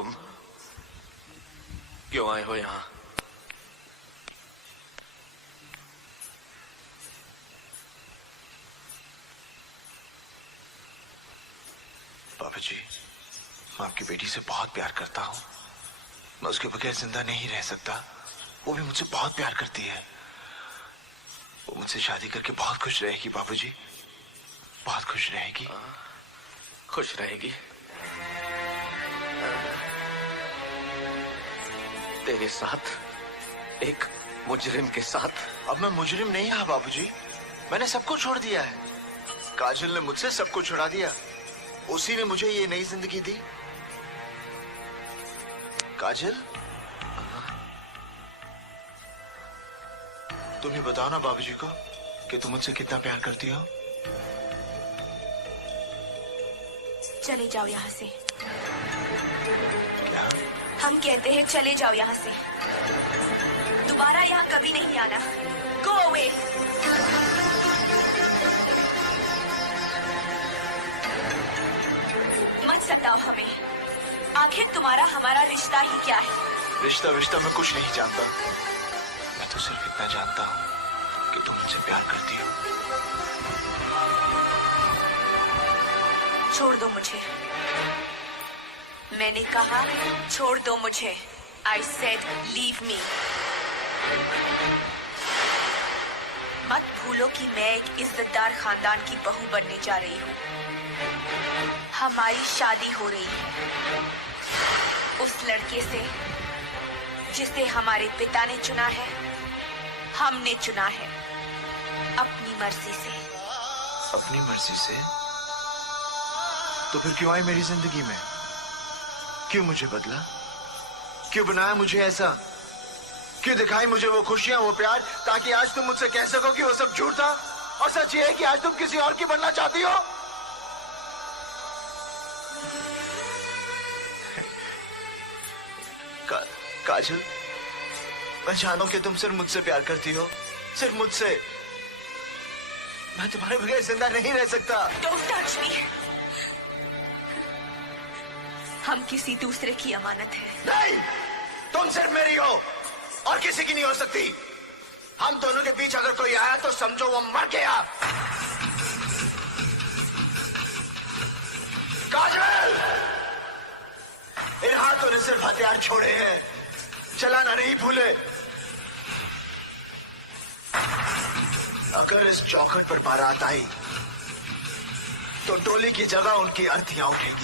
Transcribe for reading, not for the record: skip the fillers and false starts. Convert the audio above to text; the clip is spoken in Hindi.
तुम? क्यों आए हो यहाँ? बाबा जी, मैं आपकी बेटी से बहुत प्यार करता हूँ। मैं उसके बगैर जिंदा नहीं रह सकता। वो भी मुझसे बहुत प्यार करती है। वो मुझसे शादी करके बहुत खुश रहेगी बाबूजी, बहुत खुश रहेगी। खुश रहेगी? तेरे साथ, एक मुजरिम के साथ? अब मैं मुजरिम नहीं रहा बाबूजी, मैंने सबको छोड़ दिया है। काजल ने मुझसे सबको छुड़ा दिया, उसी ने मुझे ये नई जिंदगी दी। काजल, तुम ही बताओ ना बाबूजी को कि तुम मुझसे कितना प्यार करती हो। चले जाओ यहाँ से। क्या? हम कहते हैं चले जाओ यहाँ से, दोबारा यहाँ कभी नहीं आना। Go away. मत सताओ हमें, आखिर तुम्हारा हमारा रिश्ता ही क्या है? रिश्ता विश्ता मैं कुछ नहीं जानता। मैं तो सिर्फ इतना जानता हूँ कि तुम मुझसे प्यार करती हो। छोड़ दो मुझे, मैंने कहा छोड़ दो मुझे। I said leave me। मत भूलो कि मैं एक इज्जतदार खानदान की बहू बनने जा रही हूँ। हमारी शादी हो रही है उस लड़के से जिसे हमारे पिता ने चुना है, हमने चुना है अपनी मर्जी से। अपनी मर्जी से? तो फिर क्यों आई मेरी जिंदगी में? क्यों मुझे बदला? क्यों बनाया मुझे ऐसा? क्यों दिखाई मुझे वो खुशियां, वो प्यार, ताकि आज तुम मुझसे कह सको कि वो सब झूठ था और सच ये है कि आज तुम किसी और की बनना चाहती हो? काजल, मैं जानूं कि तुम सिर्फ मुझसे प्यार करती हो, सिर्फ मुझसे। मैं तुम्हारे बगैर जिंदा नहीं रह सकता। Don't touch me। हम किसी दूसरे की अमानत है। नहीं, तुम सिर्फ मेरी हो और किसी की नहीं हो सकती। हम दोनों के बीच अगर कोई आया तो समझो वो मर गया। काजल, इन हाथों ने सिर्फ हथियार छोड़े हैं, चलाना नहीं भूले। अगर इस चौखट पर बारात आई तो डोली की जगह उनकी अर्थियां उठेगी।